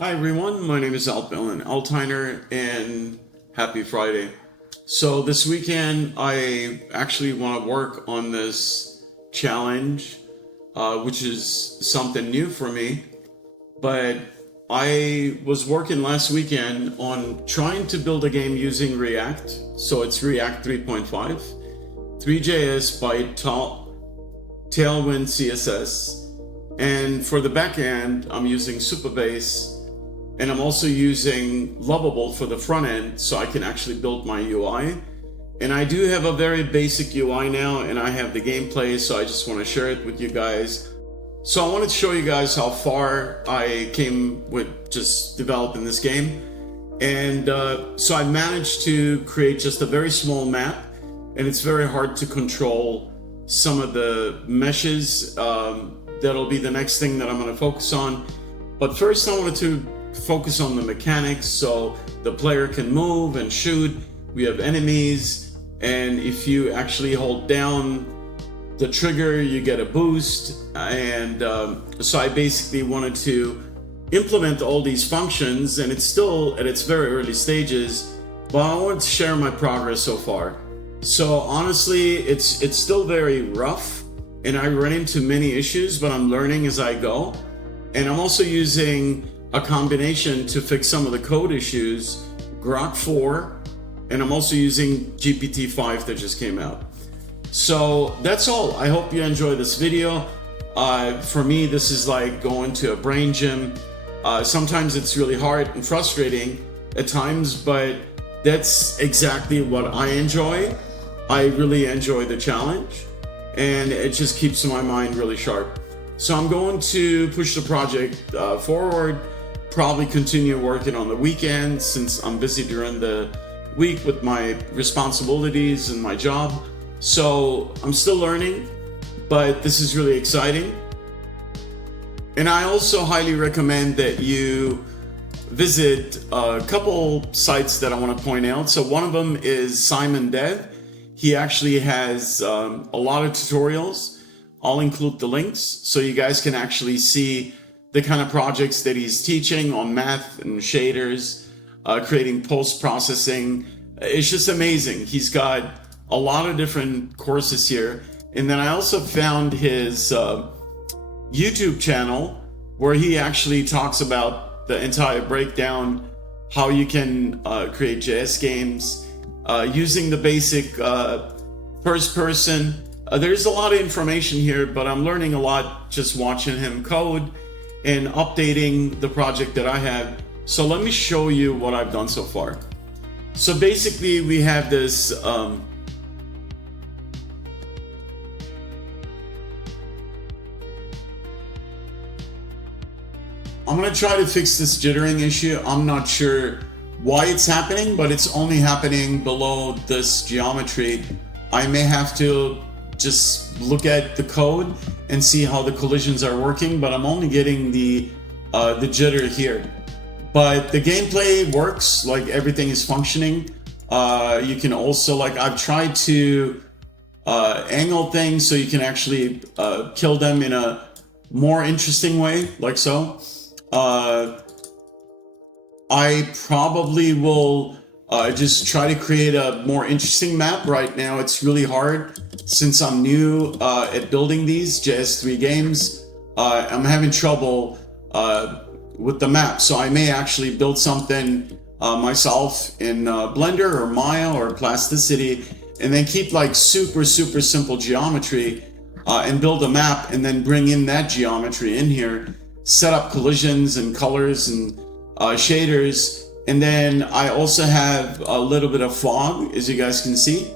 Hi everyone, my name is Alpilin Altiner and happy Friday. So this weekend I actually want to work on this challenge, which is something new for me. But I was working last weekend on trying to build a game using React. So it's React 3.5, Three.js by Tailwind CSS. And for the backend, I'm using Supabase. And I'm also using Lovable for the front end so I can actually build my UI. And I do have a very basic UI now, and I have the gameplay, so I just want to share it with you guys. So I wanted to show you guys how far I came with just developing this game. And so I managed to create just a very small map, and it's very hard to control some of the meshes. That'll be the next thing that I'm going to focus on. But first I wanted to focus on the mechanics so the player can move and shoot. We have enemies, and if you actually hold down the trigger you get a boost. And so I basically wanted to implement all these functions, and it's still at its very early stages, but I wanted to share my progress so far. So honestly, it's still very rough, and I run into many issues, but I'm learning as I go. And I'm also using a combination to fix some of the code issues, Grok 4, and I'm also using GPT-5 that just came out. So that's all. I hope you enjoy this video. For me, this is like going to a brain gym. Sometimes it's really hard and frustrating at times, but that's exactly what I enjoy. I really enjoy the challenge, and it just keeps my mind really sharp. So I'm going to push the project forward, probably continue working on the weekend since I'm busy during the week with my responsibilities and my job. So I'm still learning, but this is really exciting. And I also highly recommend that you visit a couple sites that I want to point out. So one of them is Simondev. He actually has a lot of tutorials. I'll include the links so you guys can actually see the kind of projects that he's teaching on math and shaders, creating post-processing. It's just amazing. He's got a lot of different courses here. And then I also found his YouTube channel where he actually talks about the entire breakdown, how you can create JS games using the basic first person. There's a lot of information here, but I'm learning a lot just watching him code and updating the project that I have. So let me show you what I've done so far. So basically we have this I'm gonna try to fix this jittering issue. I'm not sure why it's happening, but it's only happening below this geometry. I may have to just look at the code and see how the collisions are working, but I'm only getting the jitter here. But the gameplay works, like everything is functioning. You can also, like, I've tried to angle things so you can actually kill them in a more interesting way, like so. I probably will just try to create a more interesting map. Right now it's really hard since I'm new at building these JS3 games. I'm having trouble with the map, so I may actually build something myself in Blender or Maya or Plasticity, and then keep like super simple geometry and build a map, and then bring in that geometry in here, set up collisions and colors and shaders. And then I also have a little bit of fog, as you guys can see.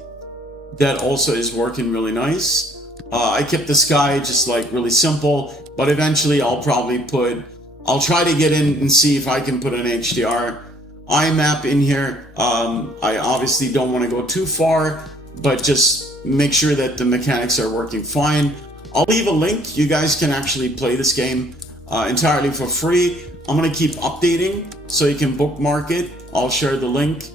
That also is working really nice. I kept the sky just like really simple, but eventually I'll try to get in and see if I can put an HDR map in here. I obviously don't want to go too far, but just make sure that the mechanics are working fine. I'll leave a link. You guys can actually play this game entirely for free. I'm going to keep updating so you can bookmark it. I'll share the link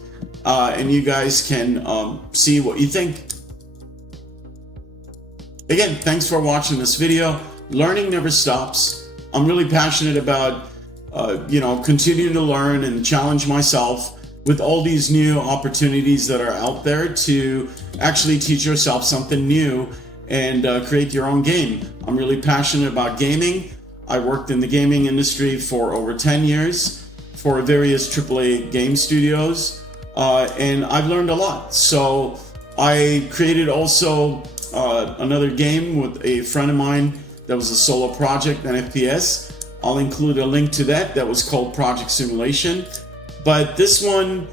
and you guys can see what you think. Again, thanks for watching this video. Learning never stops. I'm really passionate about continue to learn and challenge myself with all these new opportunities that are out there to actually teach yourself something new and create your own game. I'm really passionate about gaming. I worked in the gaming industry for over 10 years for various AAA game studios, and I've learned a lot. So I created also another game with a friend of mine that was a solo project, an FPS. I'll include a link to that. That was called Project Simulation. But this one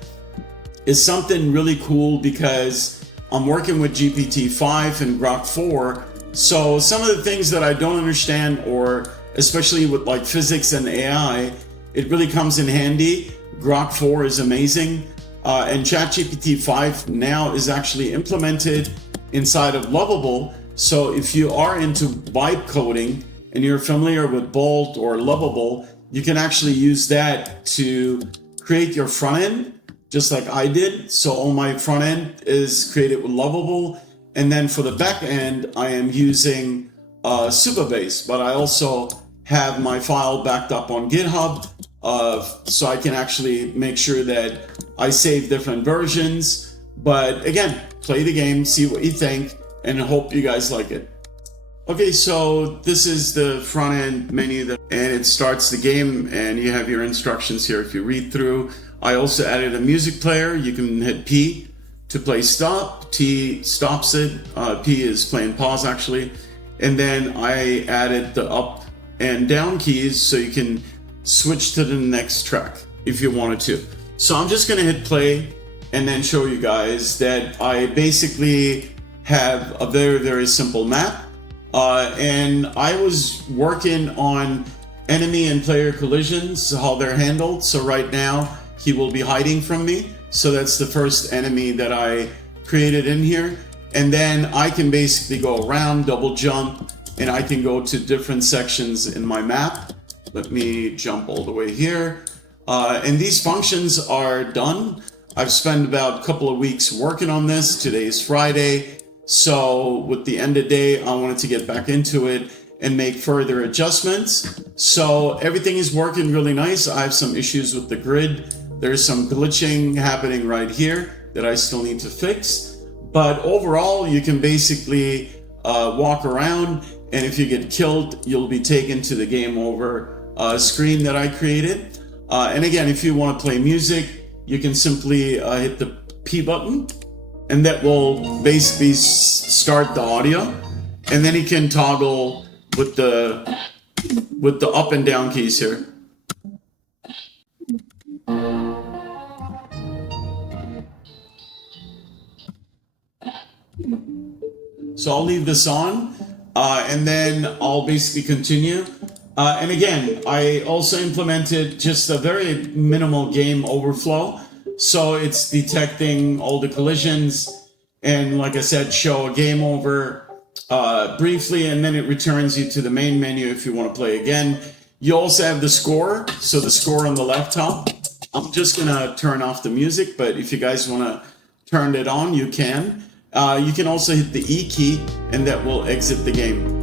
is something really cool because I'm working with GPT-5 and Grok 4. So some of the things that I don't understand, or especially with like physics and AI, it really comes in handy. Grok 4 is amazing. And ChatGPT 5 now is actually implemented inside of Lovable. So if you are into vibe coding and you're familiar with Bolt or Lovable, you can actually use that to create your front end, just like I did. So all my front end is created with Lovable. And then for the back end, I am using Supabase, but I also have my file backed up on GitHub. So I can actually make sure that I save different versions. But again, play the game, see what you think, and hope you guys like it. Okay, so this is the front end menu, and it starts the game, and you have your instructions here if you read through. I also added a music player. You can hit P to play stop. T stops it. P is play and pause actually. And then I added the up and down keys so you can switch to the next track if you wanted to. So I'm just gonna hit play and then show you guys that I basically have a very, very simple map. And I was working on enemy and player collisions, how they're handled. So right now he will be hiding from me. So that's the first enemy that I created in here. And then I can basically go around, double jump, and I can go to different sections in my map. Let me jump all the way here. And these functions are done. I've spent about a couple of weeks working on this. Today is Friday. So with the end of day, I wanted to get back into it and make further adjustments. So everything is working really nice. I have some issues with the grid. There's some glitching happening right here that I still need to fix. But overall, you can basically walk around, and if you get killed, you'll be taken to the game over screen that I created. And again, if you want to play music, you can simply hit the P button, and that will basically start the audio. And then you can toggle with the up and down keys here. So I'll leave this on, and then I'll basically continue. And again, I also implemented just a very minimal game overflow. So it's detecting all the collisions, and like I said, show a game over briefly, and then it returns you to the main menu if you want to play again. You also have the score. So the score on the left top. I'm just gonna turn off the music, but if you guys want to turn it on, you can. You can also hit the E key, and that will exit the game.